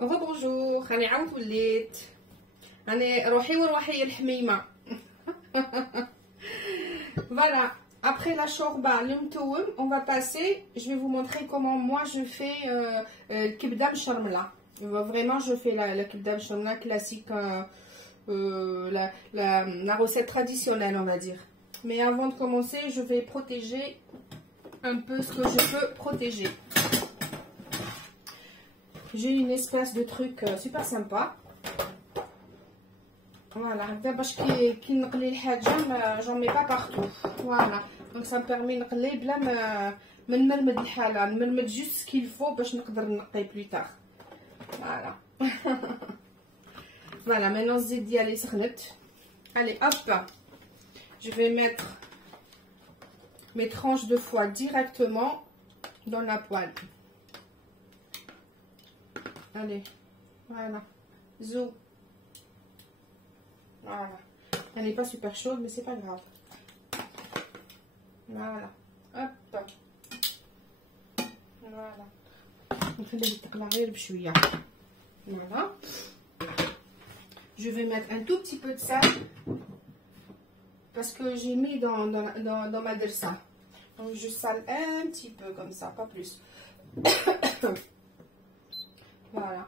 Rebonjour, راني عاود وليت راني روحي وروحي الحميمه. Voilà, après la shorba, le mtoum, on va passer, je vais vous montrer comment moi je fais le kibda mcharmla. Vraiment, je fais la kibda mcharmla classique, la recette traditionnelle, on va dire. Mais avant de commencer, je vais protéger un peu ce que je peux protéger. J'ai une espèce de truc super sympa. Voilà, d'abord qui نقلي الحاجه j'en mets pas partout. Voilà, donc ça me permet نقلي بلا ما نمرمد الحاله، نمرمد juste ce qu'il faut باش نقدر نقي plus tard. Voilà. Voilà, maintenant الزيت ديالي سخنت. Allez, hop. Je vais mettre mes tranches de foie directement dans la poêle. Allez, voilà. Zou. Voilà. Elle n'est pas super chaude, mais c'est pas grave. Voilà. Hop. Voilà. Voilà. Je vais mettre un tout petit peu de sel parce que j'ai mis dans ma dersa. Donc je sale un petit peu comme ça, pas plus. Voilà.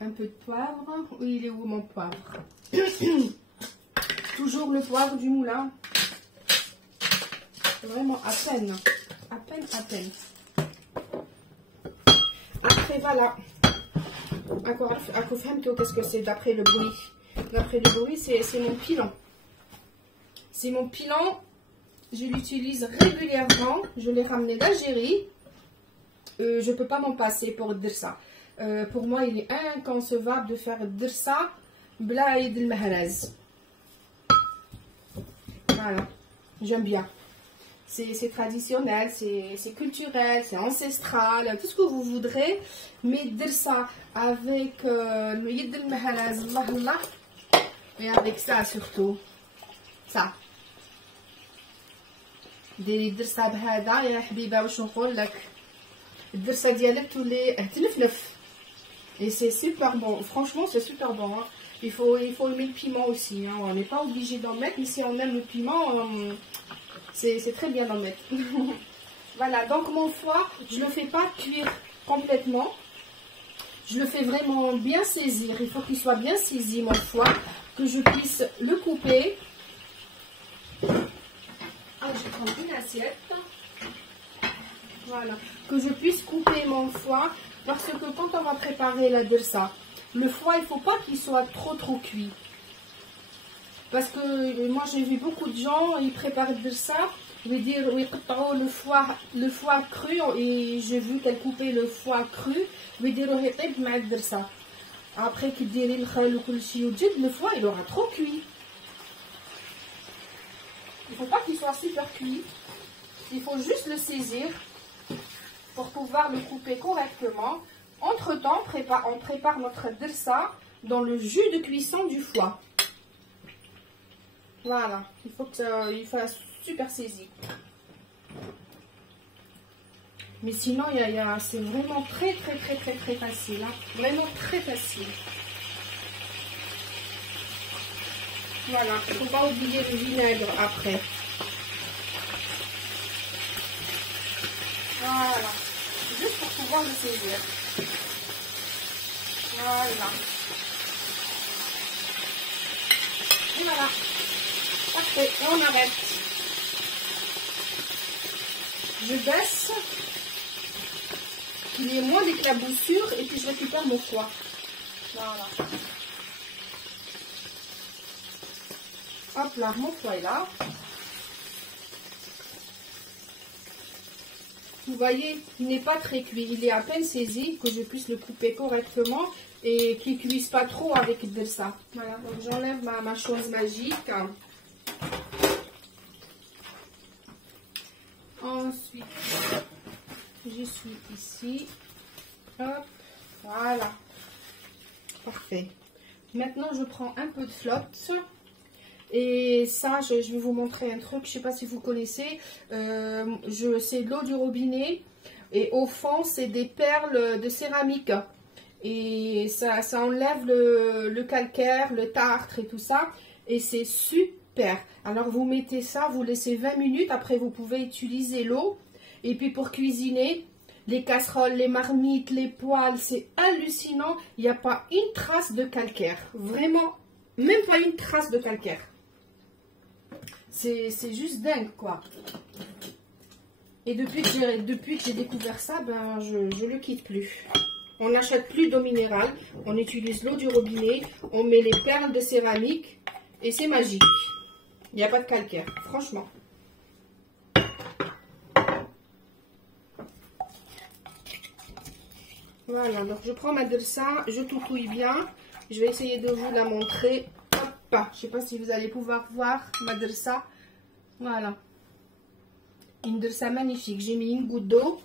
Un peu de poivre. Oui, il est où mon poivre? Toujours le poivre du moulin. Vraiment à peine. À peine, à peine. Après, voilà. Qu'est-ce que c'est d'après le bruit? D'après le bruit, c'est mon pilon. C'est mon pilon. Je l'utilise régulièrement. Je l'ai ramené d'Algérie. Je ne peux pas m'en passer pour dire ça. Pour moi, il est inconcevable de faire dirsa bla yed el mahraz. Voilà, j'aime bien. C'est traditionnel, c'est culturel, c'est ancestral, tout ce que vous voudrez. Mais dirsa avec le yed el mahraz, Allah, et avec ça surtout. Ça. ديري الدرسه بهذا يا حبيبه واش نقول لك الدرسه ديالك تولي تنفنف. Et c'est super bon, franchement c'est super bon, hein. Il faut aimer le piment aussi, hein. On n'est pas obligé d'en mettre, mais si on aime le piment, c'est très bien d'en mettre. Voilà, donc mon foie, je ne le fais pas cuire complètement, je le fais vraiment bien saisir, il faut qu'il soit bien saisi mon foie, que je puisse le couper. Alors, je prends une assiette, voilà, que je puisse couper mon foie. Parce que quand on va préparer la dirsa, le foie, il ne faut pas qu'il soit trop cuit. Parce que moi, j'ai vu beaucoup de gens, ils préparent la dirsa, je veux dire, le foie cru, et j'ai vu qu'elle coupait le foie cru, je veux dire, après qu'il dirait le foie, il aura trop cuit. Il ne faut pas qu'il soit super cuit, il faut juste le saisir pour pouvoir le couper correctement. Entre temps, on prépare notre dirsa dans le jus de cuisson du foie. Voilà, il faut qu'il fasse super saisi. Mais sinon, c'est vraiment très facile, hein. Vraiment très facile. Voilà, il ne faut pas oublier le vinaigre après. Voilà, juste pour pouvoir le saisir. Voilà. Et voilà. Parfait, et on arrête. Je baisse, qu'il y ait moins d'éclaboussures, et puis je récupère mon foie. Voilà. Hop là, mon foie est là. Vous voyez, il n'est pas très cuit, il est à peine saisi, que je puisse le couper correctement et qu'il ne cuise pas trop avec le dirsa. Voilà, donc j'enlève ma chose magique. Ensuite, je suis ici. Hop, voilà. Parfait. Maintenant, je prends un peu de flotte. Et ça, je vais vous montrer un truc, je ne sais pas si vous connaissez, c'est de l'eau du robinet et au fond, c'est des perles de céramique. et ça enlève le calcaire, le tartre et tout ça, et c'est super. Alors vous mettez ça, vous laissez 20 minutes, après vous pouvez utiliser l'eau. Et puis pour cuisiner, les casseroles, les marmites, les poêles, c'est hallucinant. Il n'y a pas une trace de calcaire. Vraiment, même pas une trace de calcaire. C'est juste dingue, quoi. Et depuis que j'ai découvert ça, ben, je le quitte plus. On n'achète plus d'eau minérale. On utilise l'eau du robinet. On met les perles de céramique. Et c'est magique. Il n'y a pas de calcaire, franchement. Voilà, donc je prends ma dersa, je toutouille bien. Je vais essayer de vous la montrer. Hop, je ne sais pas si vous allez pouvoir voir ma dersa. Voilà. Une dersa magnifique. J'ai mis une goutte d'eau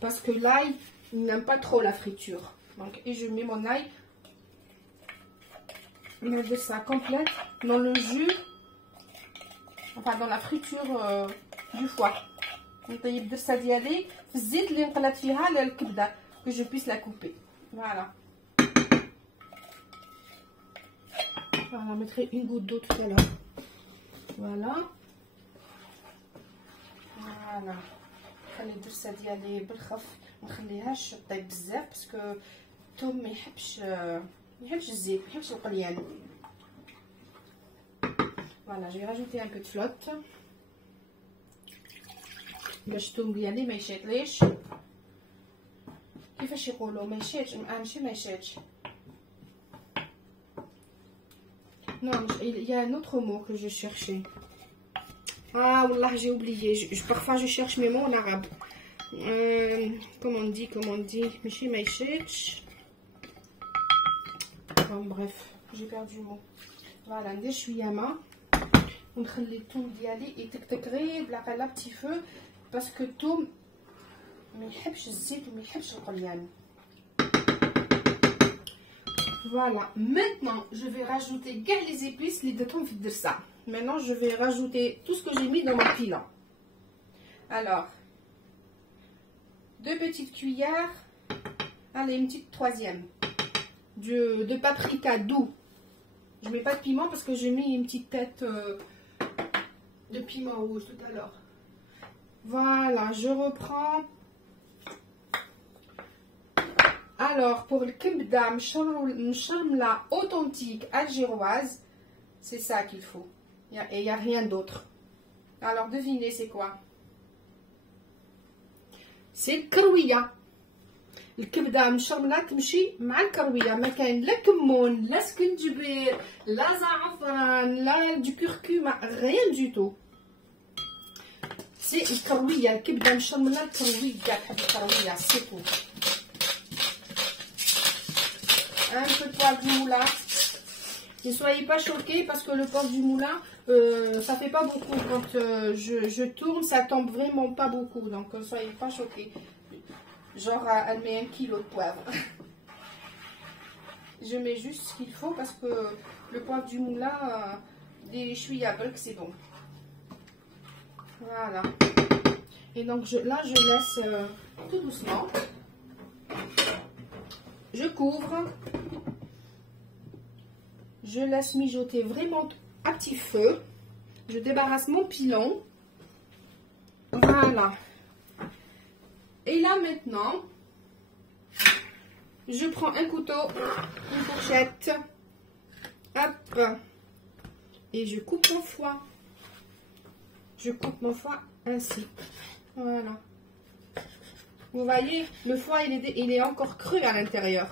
parce que l'ail, il n'aime pas trop la friture. Donc, et je mets mon ail, ma dersa complète dans le jus, enfin dans la friture du foie. نطيب الدرسه ديالي في الزيت اللي نقلات فيها الكبده que je puisse la couper. Voilà. Voilà, je mettrai une goutte d'eau tout à l'heure. Voilà. Voilà. نخلي الدرسه ديالي بالخف، ما نخليهاش طيب بزاف باسكو الثوم ما يحبش الزيت، ما يحبش القليان. Voilà, je vais rajouter un peu de flotte باش الثوم ديالي ما يشيطليش. كيفاش يقولوا ما يشيطش، ماشي ما يشيطش. Non, il y a un autre mot que je cherchais. Ah, wallah, j'ai oublié. Parfois, je cherche mes mots en arabe. Comment on dit ماشي ما يشيطش. Bon, bref, j'ai perdu le mot. Voilà, ندير شويه ما ونخلي الثوم ديالي يتكتك غير بالعقل بتي فو باسكو الثوم ما يحبش الزيت وما يحبش القليان. Voilà, maintenant je vais rajouter les épices les détons في الدرسة. Maintenant je vais rajouter tout ce que j'ai mis dans mon pilon. Alors 2 petites cuillères, allez une petite troisième de paprika doux. Je mets pas de piment parce que j'ai mis une petite tête de piment rouge tout à l'heure. Voilà, je reprends. Alors, pour le kibda mchamla authentique algéroise, c'est ça qu'il faut. Il n'y a rien d'autre. Alors, devinez, c'est quoi? C'est le karouia. Le kibda mchamla تمشي مع الكروية. ما كاين لا كمون لا سكنجبير لا زعفران لا du curcuma, rien du tout. C'est الكروية. الكبدة مشملة الكروية. تحب الكروية c'est tout. Un peu de poivre du moulin. Ne soyez pas choqués parce que le poivre du moulin, ça fait pas beaucoup. Quand je tourne, ça tombe vraiment pas beaucoup. Donc, ne soyez pas choqués. Genre, elle met 1 kilo de poivre. Je mets juste ce qu'il faut parce que le poivre du moulin, des chouillables, c'est bon. Voilà. Et donc, là, je laisse tout doucement. Je couvre. Je laisse mijoter vraiment à petit feu. Je débarrasse mon pilon. Voilà. Et là maintenant, je prends un couteau, une fourchette. Hop. Et je coupe mon foie. Je coupe mon foie ainsi. Voilà. Vous voyez, le foie, il est encore cru à l'intérieur.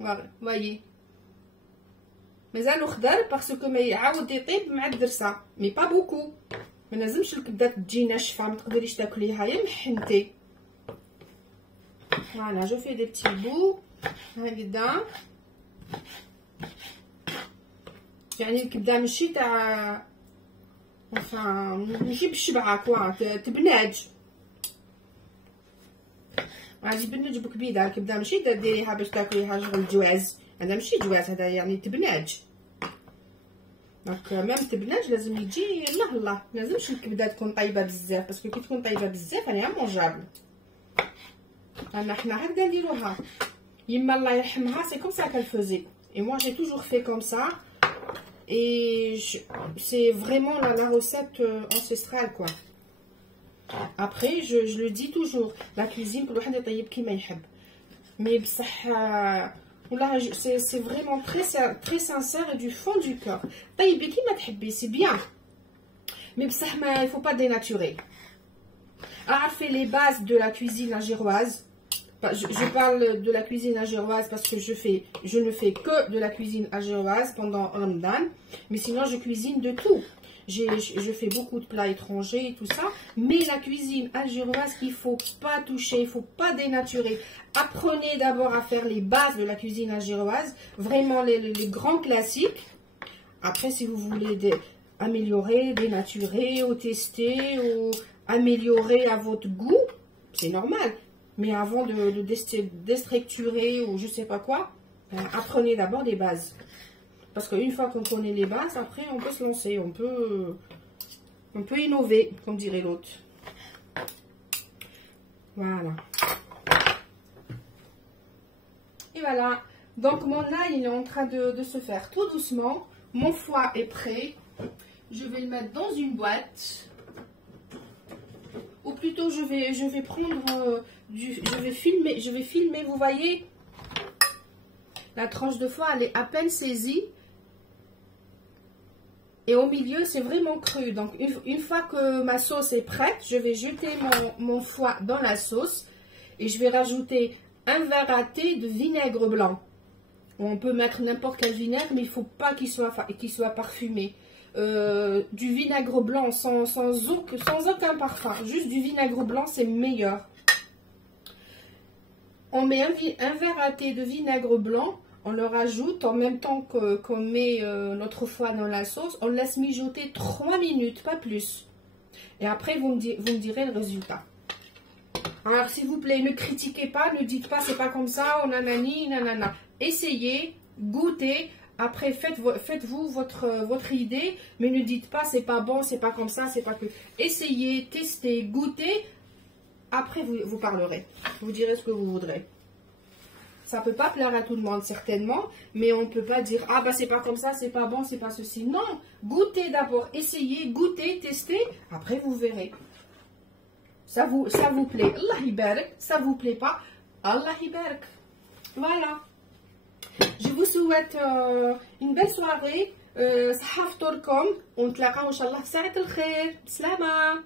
Voilà, vous voyez. مازالو خضر باسكو ما يعاود يطيب مع الدرسه مي با بوكو. ما لازمش الكبده تجي ناشفه ما تقدريش تاكليها يا محنتي. فوالا جو في دي بتي بو هكذا. يعني الكبده ماشي تاع ماشي بالشبعه كوا تبناج. غادي تبنج بكبيده. الكبده ماشي ديريها باش تاكليها شغل جواز. هذا ماشي جواز، هذا يعني تبناج. دونك ميم تبناج لازم يجي الله لازمش الكبده تكون طيبه بزاف باسكو كي تكون طيبه بزاف راه مونجابل. اما حنا هكذا نديروها Yimma Allah yarhamha, c'est comme ça qu'elle faisait. Et moi, j'ai toujours fait comme ça. Et c'est vraiment la recette ancestrale, quoi. Après, je le dis toujours, la cuisine, mais c'est vraiment très sincère et du fond du cœur. C'est bien. Mais il ne faut pas dénaturer. Fait les bases de la cuisine algéroise. Je parle de la cuisine algéroise parce que je ne fais que de la cuisine algéroise pendant Ramadan. Mais sinon, je cuisine de tout. Je fais beaucoup de plats étrangers et tout ça. Mais la cuisine algéroise, il ne faut pas toucher, il ne faut pas dénaturer. Apprenez d'abord à faire les bases de la cuisine algéroise. Vraiment les grands classiques. Après, si vous voulez améliorer, dénaturer ou tester ou améliorer à votre goût, c'est normal. Mais avant de déstructurer ou je sais pas quoi, apprenez d'abord des bases. Parce qu'une fois qu'on connaît les bases, après on peut se lancer, on peut innover, comme dirait l'autre. Voilà. Et voilà. Donc mon ail, il est en train de se faire tout doucement. Mon foie est prêt. Je vais le mettre dans une boîte. Ou plutôt je vais prendre je vais filmer, vous voyez, la tranche de foie, elle est à peine saisie. Et au milieu, c'est vraiment cru. Donc, une fois que ma sauce est prête, je vais jeter mon foie dans la sauce. Et je vais rajouter un verre à thé de vinaigre blanc. On peut mettre n'importe quel vinaigre, mais il ne faut pas qu'il soit parfumé. Du vinaigre blanc sans aucun parfum. Juste du vinaigre blanc, c'est meilleur. On met un verre à thé de vinaigre blanc. On le rajoute en même temps qu'on met notre foie dans la sauce. On laisse mijoter 3 minutes, pas plus. Et après, vous me direz le résultat. Alors, s'il vous plaît, ne critiquez pas, ne dites pas c'est pas comme ça, nanani, nanana. Essayez, goûtez. Après, faites-vous votre idée, mais ne dites pas c'est pas bon, c'est pas comme ça, c'est pas que. Essayez, testez, goûtez. Après, vous parlerez. Vous direz ce que vous voudrez. Ça ne peut pas plaire à tout le monde, certainement, mais on ne peut pas dire ah bah c'est pas comme ça, c'est pas bon, c'est pas ceci. Non, goûtez d'abord, essayez, goûtez, testez. Après, vous verrez. Ça vous plaît, Allah ibarak. Ça vous plaît pas, Allah ibarak. Voilà. Je vous souhaite une belle soirée. صحة فطوركم ونتلاقاو ان شاء الله في ساعة الخير. بسلامة.